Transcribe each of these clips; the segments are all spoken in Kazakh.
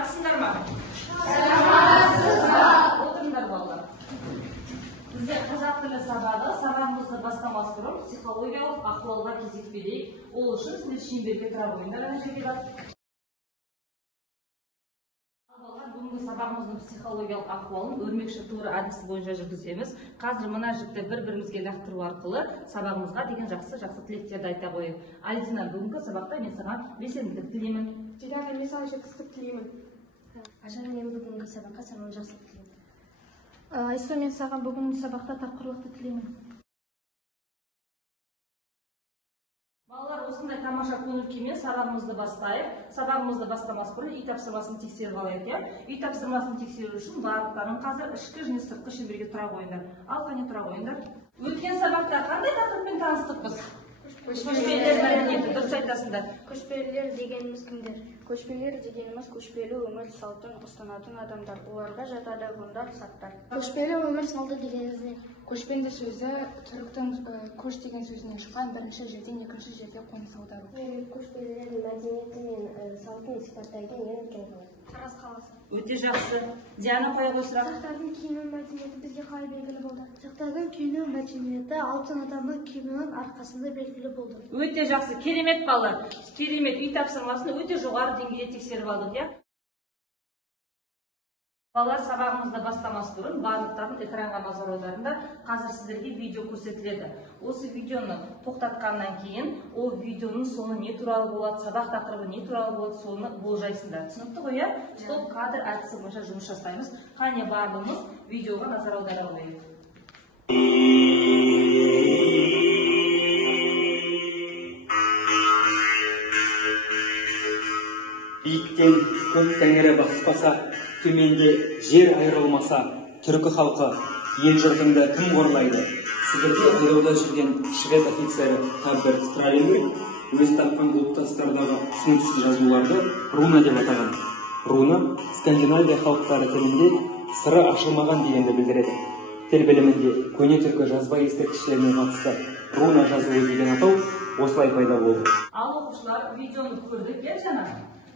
саламатсыздар ма? Саламатсыздар. Отырыңдар балалар. Бізде қазақ тілі сабағымызды бастамас бұрын психологиялық ахуалға кезекпелейік. Ол үшін сіздер шеңберге тұра қойыңдар ана жерге бар. Бүгінгі сабағымыздың психологиялық ахуалын өрмекші тура әдісі бойынша жүргіземіз. Қазір мына жіпті бір-бірімізге лақтыру арқылы сабағымызға деген жақсы тілектерді айта қойып. Альдина, бүгінгі сабақта мен саған белсенділік тілеймін. Диляра, мен саған жетістік тілеймін. Ажан, мен бүгінгі сабаққа саған жақсылық тілеймін. Айсу, мен саған бүгінгі сабақта тапқырлықты тілеймін. Балалар, осындай тамаша көңіл күймен сабағымызды бастайық. Сабағымызды бастамас бұрын үй тапсырмасын тексеріп алайық, иә? Үй тапсырмасын тексеру үшін барлықтарың қазір ішкі және сыртқы шеңберге тұра қойыңдар. Ал қане тұра қойыңдар. Өткен сабақта қандай тақырыппен таныстық біз? Көшпелілер мәдениеті, дұрыс айтасыңдар. Көшпелілер дегеніміз кімдер? Көшпелілер дегеніміз көшпелі өмір салтын ұстанатын адамдар. Оларға жатады ғұндар, саттар. Көшпелі өмір салты дегеніміз не? Көшпенді сөзі түріктің көш деген сөзінен шыққан, бірінші жерден екінші жерге қоныс аудару. Көшпелілердің мәдениеті мен салтын сипаттайтын ең үлкен қала. Тараз қаласы. Өте жақсы. Диана, қоя қой сұрақ. Қазақтардың киіну мәдениеті бізге қалай белгілі болды? Қазақтардың киіну мәдениеті алтын адамның киімінің арқасында белгілі болды. Өте жақсы. Керемет балалар. Керемет. Үй тапсырмасын өте жоғары деңгейде тексеріп алдық, иә? Балалар, сабағымызды бастамас бұрын барлықтардың экранға назар аударыңдар. Қазір сіздерге видео көрсетіледі. Осы видеоны тоқтатқаннан кейін, ол видеоның соңы не туралы болады, сабақ тақырыбы не туралы болады, соны болжайсыңдар. Түсінікті ғой, иә? Стоп кадр әдісі бойынша жұмыс жасаймыз. Қане барлығымыз видеоға назар аудара қойайық. Биіктен көк тәңірі баспаса, төменде жер айырылмаса, түркі халқы ел жұртыңды кім қорлайды? Сібірде айдауда жүрген швед офицері Таббер Стралингер өз тапқан ұлттастардағы түсініксіз жазуларды руна деп атаған. Руна Скандинавия халықтары тілінде сыры ашылмаған дегенді білдіреді. Тіл білімінде көне түркі жазба ескерткіштеріне қатысты руна жазуы деген атау осылай пайда болды. Ал оқушылар, видеоны көрдік, иә жаңа?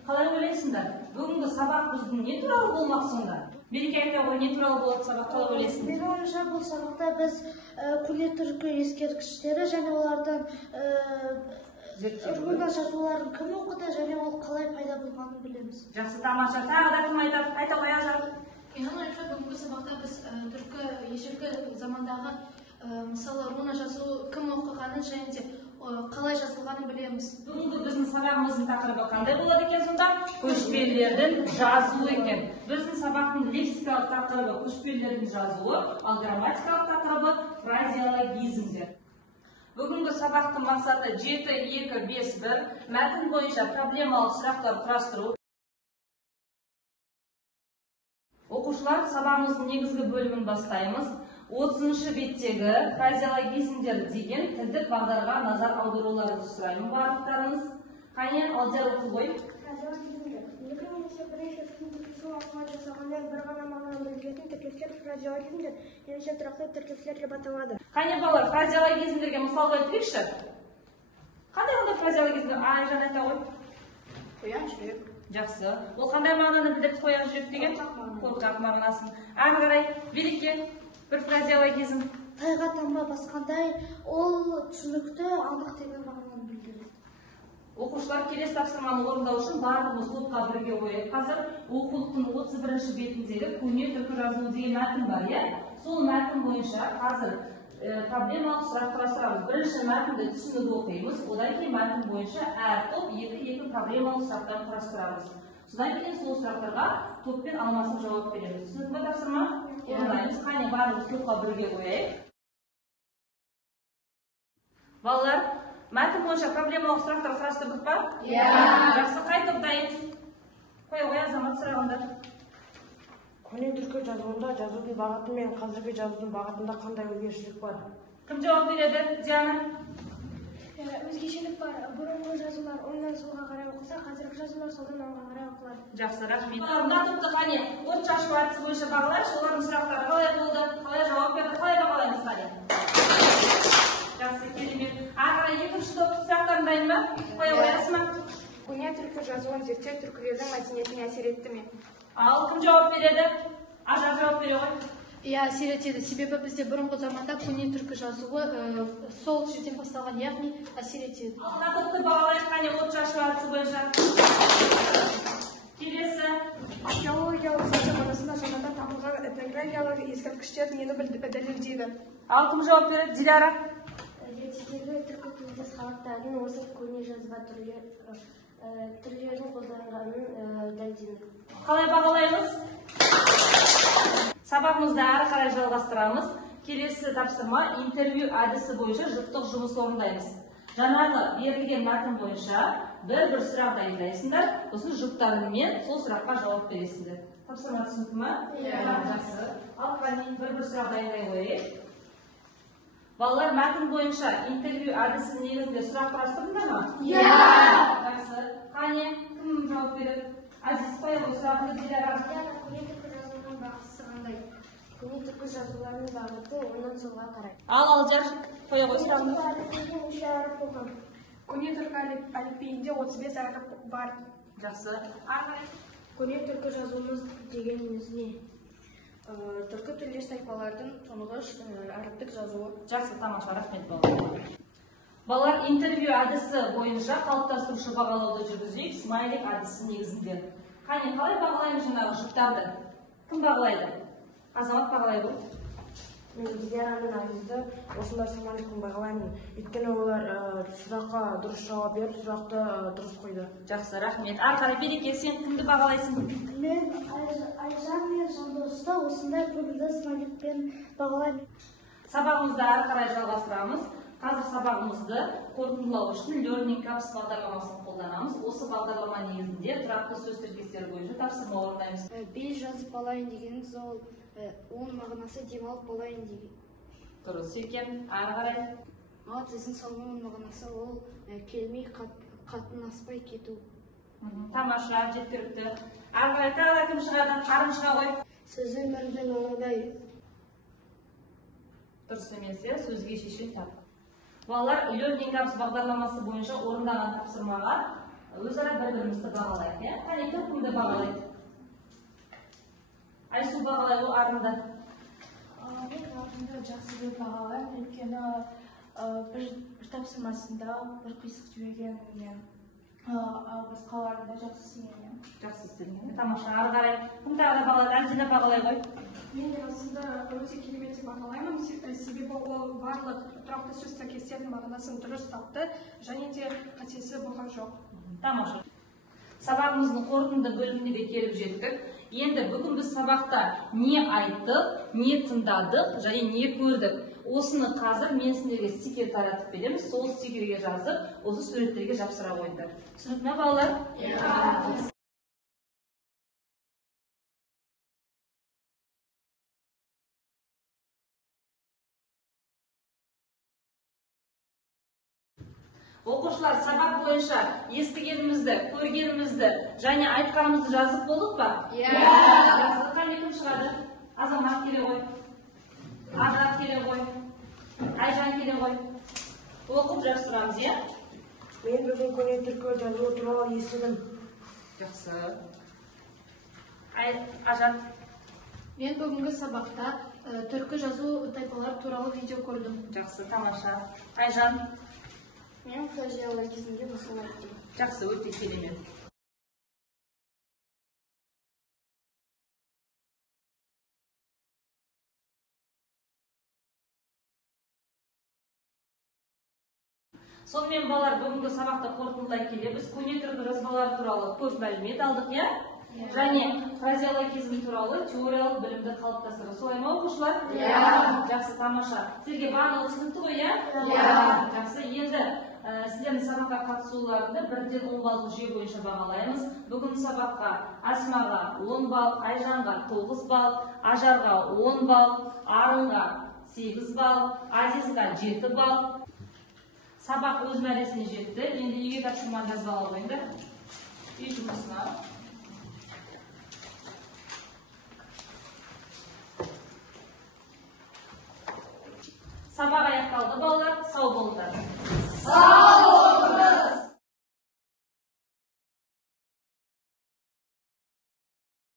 Қалай ойлайсыңдар? Бүгінгі сабақ біздің не туралы болмақ сонда? Береке айта ғой, не туралы болады сабақ, қалай ойлайсың? Менің ойымша бұл сабақта біз көне түркі ескерткіштері және олардың руна жазуларын кім оқыды және ол қалай пайда болғанын білеміз. Жақсы, тамаша. Тағы да кім айтады? Айта ғой, Ажар. Менің ойымша бүгінгі сабақта біз түркі ежелгі замандағы мысалы руна жазу кім оқығанын және де қалай жазылғанын білеміз. Бүгінгі біздің сабағымыздың тақырыбы қандай болады екен сонда? Көшпелілердің жазуы екен. Біздің сабақтың лексикалық тақырыбы көшпелілердің жазуы, ал грамматикалық тақырыбы фразеологизмдер. Бүгінгі сабақтың мақсаты 7-2-5-1 мәтін бойынша проблемалық сұрақтар құрастыру. Оқушылар, сабағымыздың негізгі бөлімін бастаймыз. 30-шы беттегі фразеологизмдер деген тілдік бағдарға назар аударуларды сұраймын барлықтарыңыз. Қане, Алдияр оқы ғой. Фразеологизмдер. Немесе бірінші түсіндіру арқылы жасалғанда бір ғана мағынаны білдіретін тіркестер фразеологизмдер немесе тұрақты тіркестер деп аталады. Қане балалар, фразеологизмдерге мысал келтірейікші. Қандай фразеологизмдер? Айжан айта ғой. Қоян жүрек. Жақсы. Ол қандай мағынаны білдірді қоян жүрек деген? Қорқақ мағынасын. Ары қарай, Береке. Бір фразеологизм. Тайға таңба басқандай, ол түсінікті анық деген мағынаны білдіреді. Оқушылар, келесі тапсырманы орындау үшін барлығымыз топқа бірге қояйық. Қазір оқулықтың 31-ші бетіндегі көне түркі жазуы деген мәтін бар, иә? Сол мәтін бойынша қазір проблемалық сұрақ құрастырамыз. Бірінші мәтінді түсініп оқимыз, одан кейін мәтін бойынша әр топ 2-2 проблемалық сұрақтан құрастырамыз. Содан кейін сол сұрақтарға топпен алмасып жауап береміз. Түсінікті ме тапсырма? Орындаймыз. Қане барлығымыз топқа бірге қояйық. Балалар, мәтін бойынша проблемалық сұрақтар құрастырдық па? Иә. Жақсы, қай топ дайын? Қоя қоя, Азамат сұрағында. Көне түркі жазуында жазудың бағыты мен қазіргі жазудың бағытында қандай өзгешелік бар? Кім жауап береді? Диана? Өзгешелік бар. Бұрынғы жазулар оңнан солға қарай оқылса, қазіргі жазулар солдан оңға қарай оқылады. Жақсы, рахмет. Мына топты қане от шашу әдісі бойынша бағалайықшы. Олардың сұрақтары қалай болды? Қалай жауап берді? Қалай бағалаймыз қане? Жақсы, керемет. Ары қарай екінші топтың сұрақтарын дайын ба? Қоя қоясыз ма? Көне түркі жазуын зерттеу түркілердің мәдениетіне әсер етті ме? Ал кім жауап береді? Ажар жауап бере ғой. Иә, әсер етеді. Себебі бізде бұрынғы заманда көне түркі жазуы сол жерден басталған, яғни әсер етеді. Ал топты бағалайық, қане отшашу әдісі бойынша. Келесі. Археологиялық зерттеу барысында жаңадан табылған этнографиялық ескерткіштер нені дәлелдейді? Ал кім жауап береді? Диляра. Ертедегі түркі тілдес халықтардың осы көне жазба түрлерін қолданғанын дәлелдейді. Қалай бағалаймыз? Сабағымызды әрі қарай жалғастырамыз. Келесі тапсырма интервью әдісі бойынша жұптық жұмыс орындаймыз. Жаңағы берілген мәтін бойынша бір сұрақ дайындайсыңдар, сосын жұптарыңмен сол сұраққа жауап бересіңдер. Тапсырма түсінікті ме? Иә. Жақсы. Ал қане бір сұрақ дайындай қояйық. Балалар, мәтін бойынша интервью әдісі негізінде сұрақ құрастырдыңдар ма? Иә. Жақсы. Қане, кім жауап береді? Азиз Пайғыз сұрағында Диляра. Көне түркі жазуының бағыты қандай? Көне түркі жазуларының бағыты оңнан солға қарай. Ал Алдияр, қоя ғой сұрағында. Көне түркі әліпбиінде 35 әріп бар. Жақсы. Көне түркі жазуымыз дегеніміз не? Түркі тілдес тайпалардың тұңғыш әріптік жазуы. Жақсы, тамаша, рахмет балалар. Балалар, интервью әдісі бойынша қалыптастырушы бағалауды жүргізейік смайлик әдісі негізінде. Қане, қалай бағалаймыз жаңағы жұптарды? Кім бағалайды? Азамат бағалай ғой. Мен Диляраның Азизді осындай смайликпен бағалаймын. Өйткені олар сұраққа дұрыс жауап беріп, сұрақты дұрыс қойды. Жақсы, рахмет. Ары қарай Береке, сен кімді бағалайсың? Мен Айжан мен Жандосты осындай көңілді смайликпен бағалаймын. Сабағымызды ары қарай жалғастырамыз. Қазір сабағымызды қорытындылау үшін Learning Cups бағдарламасын қолданамыз. Осы бағдарлама негізінде тұрақты сөз тіркестері бойынша тапсырма орындаймыз. Бел жазып алайын дегеніміз ол оның мағынасы демалып болайын деген. Дұрыс екен. Ары қарай. Ал тізін салманың мағынасы ол келмей қатынаспай кету. Тамаша, жеткілікті. Ары қарай тағы да кім шығады? Қарым шыға ғой. Сөздің бірден оңдай. Дұрыс емес, сөзге шешім тап. Балалар, Learning Cups бағдарламасы бойынша орындаған тапсырмаға өзара бір-бірімізді бағалайық. Қане, кімді бағалайды? Айсу бағалай ғой Арында. Мен Арында жақсы деп бағалаймын, өйткені бір тапсырмасында бір қисық жіберген мен басқаларында жақсы істеген. Жақсы істеген. Тамаша, ары қарай. Кім тағы да бағалайды? Альдина бағалай ғой. Мен расында өте керемет деп бағалаймын, себебі ол барлық тұрақты сөз тіркестердің мағынасын дұрыс тапты, және де қатесі болған жоқ. Тамаша. Сабағымыздың қорытынды бөліміне де келіп жеттік. Енді бүгін біз сабақта не айттық, не тыңдадық, және не көрдік. Осыны қазір мен сіздерге стикер таратып береміз. Сол стикерге жазып, осы суреттерге жапсыра қойыңдар. Түсінікті ме, балалар? Иә. Оқушылар, сабақ бойынша естігенімізді, көргенімізді және айтқанымызды жазып болдық па? Иә. Жазыққа кім шығады? Азамат келе ғой. Ажат келе ғой. Айжан келе ғой. Оқып жапсырамыз, иә? Мен бүгін көне түркі жазуы туралы естідім. Жақсы. Ажат. Мен бүгінгі сабақта түркі жазу тайпалар туралы видео көрдім. Жақсы, тамаша. Айжан. Мен фразеологизмге басым айттым. Жақсы, өте керемет. Сонымен балалар, бүгінгі сабақта қорытындылай келе біз көне түркі жазбалар туралы көп мәлімет алдық, иә? Және фразеологизм туралы теориялық білімді қалыптастырды. Солай ма, оқушылар? Иә. Жақсы, тамаша. Сіздерге барлығы түсінікті ғой, иә? Иә. Жақсы, енді сіздердің сабаққа қатысуларында 1-ден 10 баллық жүйе бойынша бағалаймыз. Бүгін сабаққа Асмаға 10 балл, Айжанға 9 балл, Ажарға 10 балл, Арынға 8 балл, Азизға 7 балл. Сабақ өз мәресіне жетті. Енді үйге тапсырма жазып ала қойыңдар. Үй жұмысына. Сабақ аяқталды, балалар. Сау болыңдар. Сау